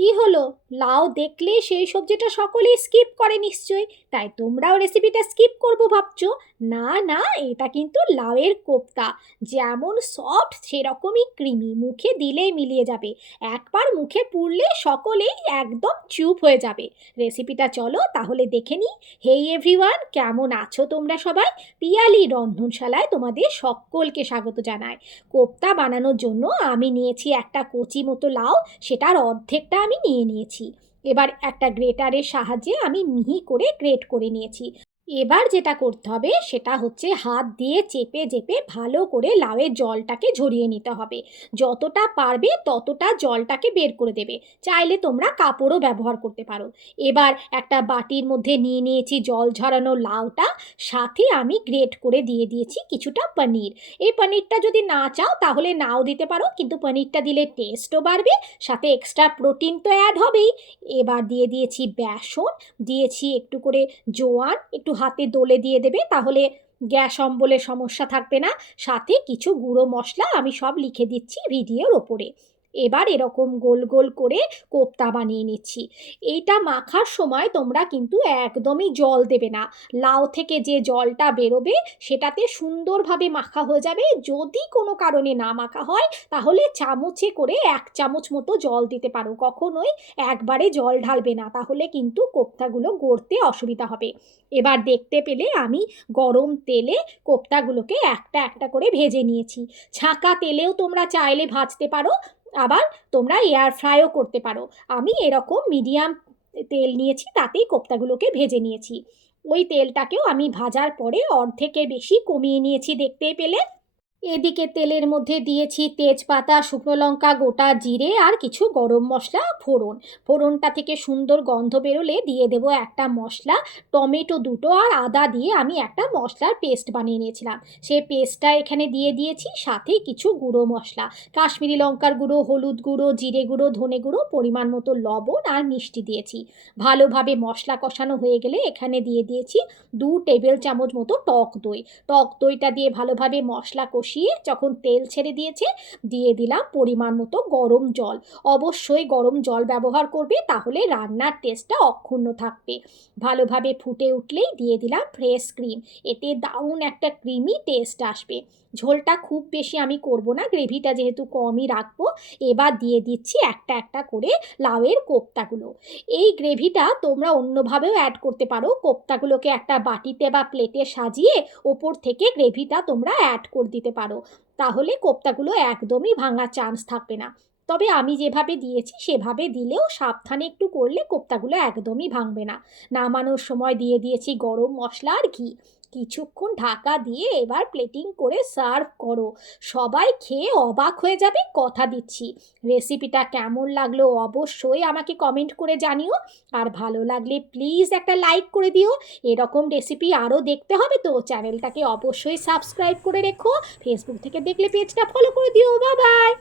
কি হলো? লাউ দেখলে সেই সবজিটা সকলেই স্কিপ করে নিশ্চয়ই, তাই তোমরাও রেসিপিটা স্কিপ করবো ভাবছো? না না, এটা কিন্তু লাউয়ের কোপ্তা। যেমন সফট সেরকমই ক্রিমি, মুখে দিলেই মিলিয়ে যাবে। একবার মুখে পুরলে সকলেই একদম চুপ হয়ে যাবে। রেসিপিটা চলো তাহলে দেখে নিই। হেই এভরিওয়ান, কেমন আছো তোমরা সবাই? পিয়ালি রন্ধনশালায় তোমাদের সকলকে স্বাগত জানাই। কোপ্তা বানানোর জন্য আমি নিয়েছি একটা কচি মতো লাউ, সেটার অর্ধেকটা আমি নিয়ে নিয়েছি। এবার একটা গ্রেটারের সাহায্যে আমি মিহি করে গ্রেট করে নিয়েছি। এবার যেটা করতে হবে সেটা হচ্ছে হাত দিয়ে চেপে চেপে ভালো করে লাউয়ের জলটাকে ঝরিয়ে নিতে হবে। যতটা পারবে ততটা জলটাকে বের করে দেবে। চাইলে তোমরা কাপড়ও ব্যবহার করতে পারো। এবার একটা বাটির মধ্যে নিয়ে নিয়েছি জল ঝরানো লাউটা, সাথে আমি গ্রেট করে দিয়ে দিয়েছি কিছুটা পনির। এই পনিরটা যদি না চাও তাহলে নাও দিতে পারো, কিন্তু পনিরটা দিলে টেস্টও বাড়বে, সাথে এক্সট্রা প্রোটিন তো অ্যাড হবেই। এবার দিয়ে দিয়েছি বেসন, দিয়েছি একটু করে জোয়ান, একটু হাতে দলে দিয়ে দেবে, তাহলে গ্যাস অম্বলের সমস্যা থাকবে না। সাথে কিছু গুঁড়ো মশলা আমি সব লিখে দিচ্ছি ভিডিওর ওপরে। এবার এরকম গোল গোল করে কোপ্তা বানিয়ে নিচ্ছি। এইটা মাখার সময় তোমরা কিন্তু একদমই জল দেবে না। লাউ থেকে যে জলটা বেরোবে সেটাতে সুন্দরভাবে মাখা হয়ে যাবে। যদি কোনো কারণে না মাখা হয় তাহলে চামচে করে 1 চামচ মতো জল দিতে পারো, কখনোই একবারে জল ঢালবে না, তাহলে কিন্তু কোপ্তাগুলো গড়তে অসুবিধা হবে। এবার দেখতে পেলে আমি গরম তেলে কোপ্তাগুলোকে একটা একটা করে ভেজে নিয়েছি। ছাঁকা তেলেও তোমরা চাইলে ভাজতে পারো, আবার তোমরা এয়ার ফ্রাইও করতে পারো। আমি এরকম মিডিয়াম তেল নিয়েছি, তাতেই কোপ্তাগুলোকে ভেজে নিয়েছি। ওই তেলটাকেও আমি ভাজার পরে অর্ধেকের বেশি কমিয়ে নিয়েছি, দেখতেই পেলে। এদিকে তেলের মধ্যে দিয়েছি তেজপাতা, শুকনো লঙ্কা, গোটা জিরে আর কিছু গরম মশলা ফোড়ন। ফোড়নটা থেকে সুন্দর গন্ধ বেরোলে দিয়ে দেবো একটা মশলা, টমেটো দুটো আর আদা দিয়ে আমি একটা মশলার পেস্ট বানিয়ে নিয়েছিলাম, সেই পেস্টটা এখানে দিয়ে দিয়েছি। সাথে কিছু গুঁড়ো মশলা, কাশ্মীরি লঙ্কার গুঁড়ো, হলুদ গুঁড়ো, জিরে গুঁড়ো, ধনে গুঁড়ো, পরিমাণ মতো লবণ আর মিষ্টি দিয়েছি। ভালোভাবে মশলা কষানো হয়ে গেলে এখানে দিয়ে দিয়েছি 2 টেবিল চামচ মতো টক দই। টক দইটা দিয়ে ভালোভাবে মশলা কষিয়ে যখন তেল ছেড়ে দিয়েছে, দিয়ে দিলাম পরিমাণ মতো গরম জল। অবশ্যই গরম জল ব্যবহার করবে, তাহলে রান্নার টেস্টটা অক্ষুণ্ণ থাকবে। ভালোভাবে ফুটে উঠলেই দিয়ে দিলাম ফ্রেশ ক্রিম, এতে দারুণ একটা ক্রিমি টেস্ট আসবে। ঝোলটা খুব বেশি আমি করব না, গ্রেভিটা যেহেতু কমই রাখবো। এবার দিয়ে দিচ্ছি একটা একটা করে লাউয়ের কোপ্তাগুলো। এই গ্রেভিটা তোমরা অন্যভাবেও অ্যাড করতে পারো। কোপ্তাগুলোকে একটা বাটিতে বা প্লেটে সাজিয়ে ওপর থেকে গ্রেভিটা তোমরা অ্যাড করে দিতে পারো, তাহলে কোপ্তাগুলো একদমই ভাঙার চান্স থাকবে না। তবে আমি যেভাবে দিয়েছি সেভাবে দিলেও সাবধানে একটু করলে কোপ্তাগুলো একদমই ভাঙবে না। নামানোর সময় দিয়ে দিয়েছি গরম মশলা আর ঘি। কিছুক্ষণ ঢাকা দিয়ে এবার প্লেটিং করে সার্ভ করো। সবাই খেয়ে অবাক হয়ে যাবে, কথা দিচ্ছি। রেসিপিটা কেমন লাগলো অবশ্যই আমাকে কমেন্ট করে জানিও। আর ভালো লাগলে প্লিজ একটা লাইক করে দিও। এরকম রেসিপি আরও দেখতে হবে তো চ্যানেলটাকে অবশ্যই সাবস্ক্রাইব করে রেখো। ফেসবুক থেকে দেখলে পেজটা ফলো করে দিও। Bye bye.